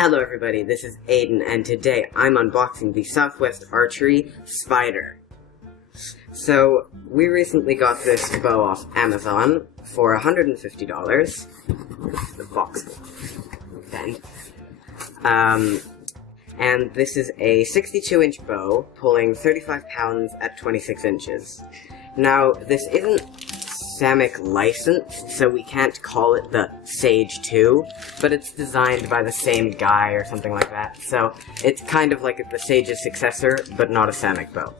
Hello everybody, this is Ayden, and today I'm unboxing the South West Archery Spyder. So, we recently got this bow off Amazon for $150. The box bend. And this is a 62-inch bow, pulling 35 pounds at 26 inches. Now, this isn't Samick licensed, so we can't call it the Sage 2, but it's designed by the same guy or something like that, so it's kind of like the Sage's successor, but not a Samick bow.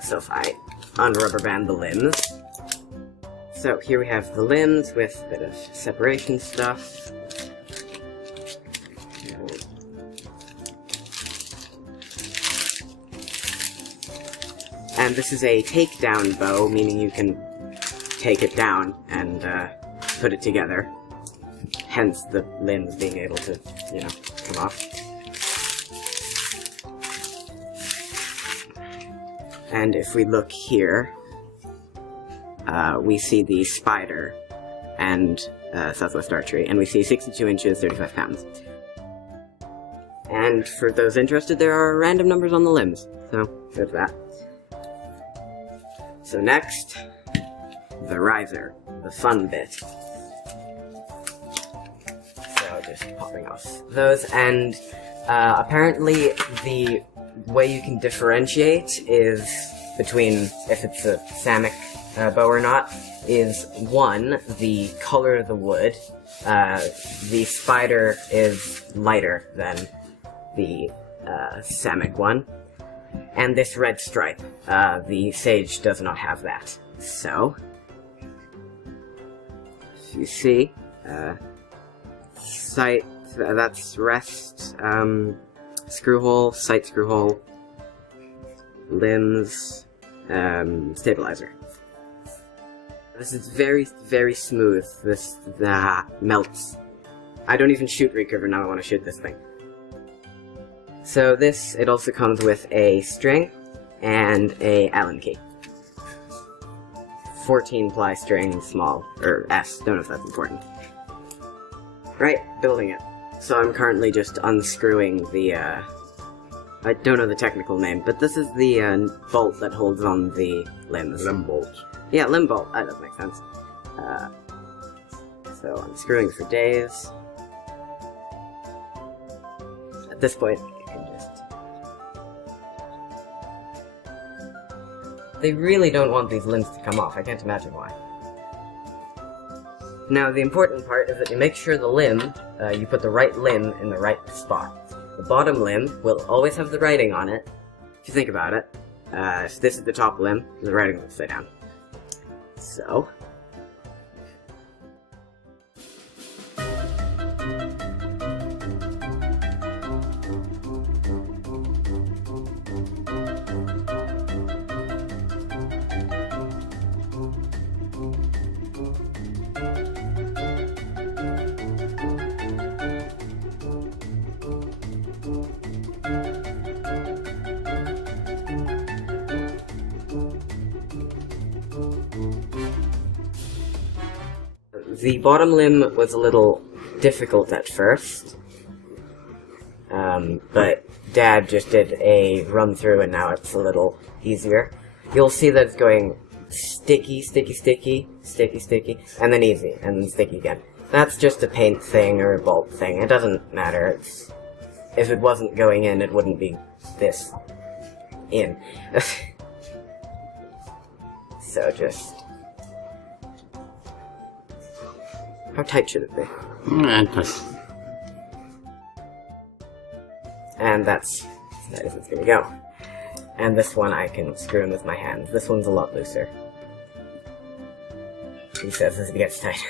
So if I unrubber band the limbs. So here we have the limbs with a bit of separation stuff. And this is a takedown bow, meaning you can take it down and put it together. Hence the limbs being able to, come off. And if we look here, we see the Spyder and South West Archery, and we see 62 inches, 35 pounds. And for those interested, there are random numbers on the limbs, so there's that. So next, the riser, the fun bit. So just popping off those, and apparently the way you can differentiate is between if it's a Samick bow or not, is one, the color of the wood. The Spyder is lighter than the Samick one. And this red stripe. The Sage does not have that. So, you see, sight, that's rest, screw hole, sight screw hole, limbs, stabilizer. This is very, very smooth. This melts. I don't even shoot Recurve, now I want to shoot this thing. So this, it also comes with a string and a Allen key. 14 ply string, small, or S, don't know if that's important. Right, building it. So I'm currently just unscrewing the, I don't know the technical name, but this is the bolt that holds on the limbs. Limb bolt. Yeah, limb bolt, that does make sense. So I'm screwing for days. At this point, you can just... They really don't want these limbs to come off, I can't imagine why. Now, the important part is that you make sure the limb, you put the right limb in the right spot. The bottom limb will always have the writing on it. If you think about it, if this is the top limb, the writing will stay down. So... The bottom limb was a little difficult at first, but Dad just did a run through and now it's a little easier. You'll see that it's going sticky, sticky, sticky, sticky, sticky, and then easy, and then sticky again. That's just a paint thing or a bolt thing, it doesn't matter. If it wasn't going in, it wouldn't be this in. So just... How tight should it be? Tight. And that's as tight as it's gonna go. And this one I can screw in with my hands. This one's a lot looser. He says as it gets tighter.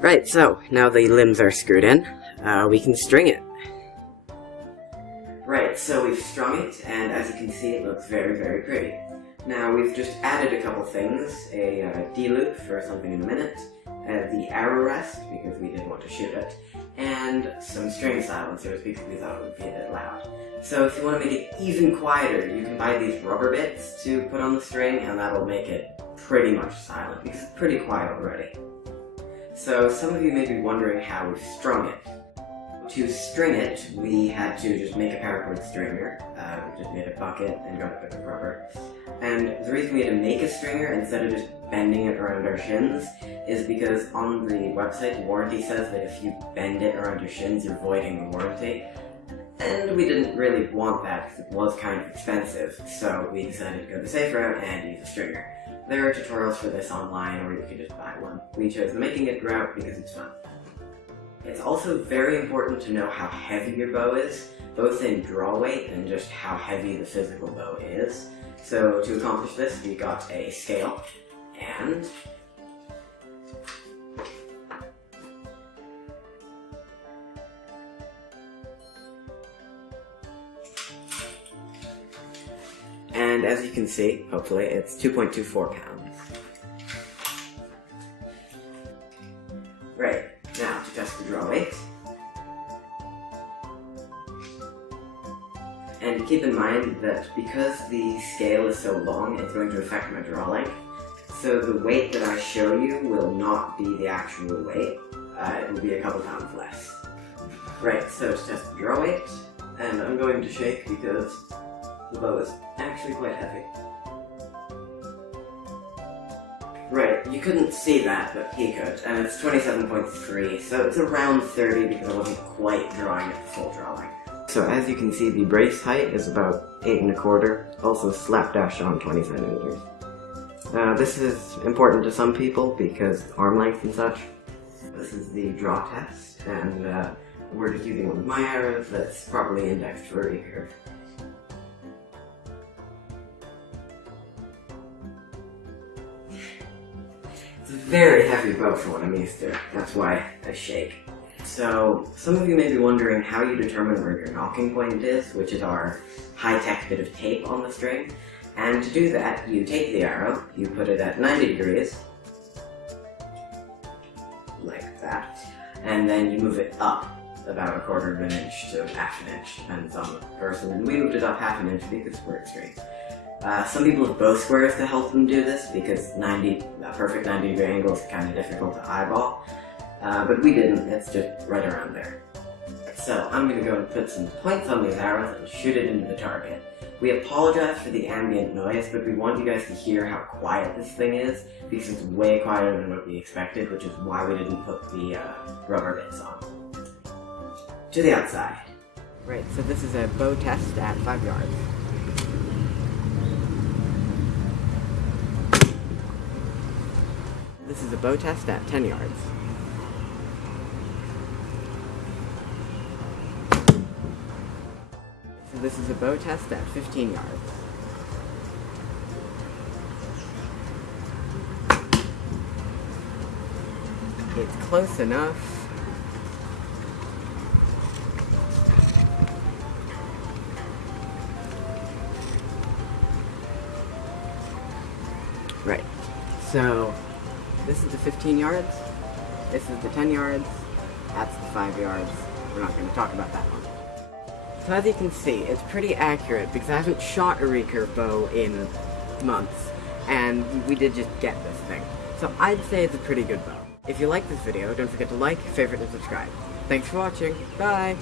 Right, so, now the limbs are screwed in, we can string it. Right, so we've strung it, and as you can see it looks very, very pretty. Now we've just added a couple things, a D-loop for something in a minute, the arrow rest, because we didn't want to shoot it, and some string silencers because we thought it would be a bit loud. So if you want to make it even quieter, you can buy these rubber bits to put on the string, and that'll make it pretty much silent, because it's pretty quiet already. So some of you may be wondering how we've strung it. To string it, we had to just make a paracord stringer. We just made a bucket and got a bit of rubber. And the reason we had to make a stringer instead of just bending it around our shins is because on the website, the warranty says that if you bend it around your shins, you're voiding the warranty. And we didn't really want that because it was kind of expensive, so we decided to go the safe route and use a stringer. There are tutorials for this online, or you can just buy one. We chose the making it route because it's fun. It's also very important to know how heavy your bow is, both in draw weight and just how heavy the physical bow is. So to accomplish this, we got a scale, and as you can see, hopefully, it's 2.24 pounds. Right, now to test the draw weight. And keep in mind that because the scale is so long, it's going to affect my draw length. So the weight that I show you will not be the actual weight. It will be a couple pounds less. Right, so to test the draw weight, and I'm going to shake because the bow is actually quite heavy. Right, you couldn't see that, but he could, and it's 27.3, so it's around 30 because I wasn't quite drawing at the full draw length. So as you can see, the brace height is about 8 1/4, also slapdash on 20 centimeters. This is important to some people because arm length and such. This is the draw test, and we're just using one of my arrows that's properly indexed for a recurve. It's a very heavy bow for what I'm used to, that's why I shake. So, some of you may be wondering how you determine where your nocking point is, which is our high-tech bit of tape on the string. And to do that, you take the arrow, you put it at 90 degrees, like that, and then you move it up about 1/4 of an inch to 1/2 an inch, depends on the person, and we moved it up 1/2 an inch because we're extreme. Some people have bow squares to help them do this because a perfect 90 degree angle is kind of difficult to eyeball. But we didn't, it's just right around there. So I'm going to go and put some points on these arrows and shoot it into the target. We apologize for the ambient noise, but we want you guys to hear how quiet this thing is, because it's way quieter than what we expected, which is why we didn't put the rubber bits on. To the outside. Right, so this is a bow test at 5 yards. This is a bow test at 10 yards. So this is a bow test at 15 yards. It's close enough. Right, so this is the 15 yards, this is the 10 yards, that's the 5 yards. We're not going to talk about that one. So as you can see, it's pretty accurate because I haven't shot a recurve bow in months, and we did just get this thing. So I'd say it's a pretty good bow. If you like this video, don't forget to like, favorite, and subscribe. Thanks for watching. Bye!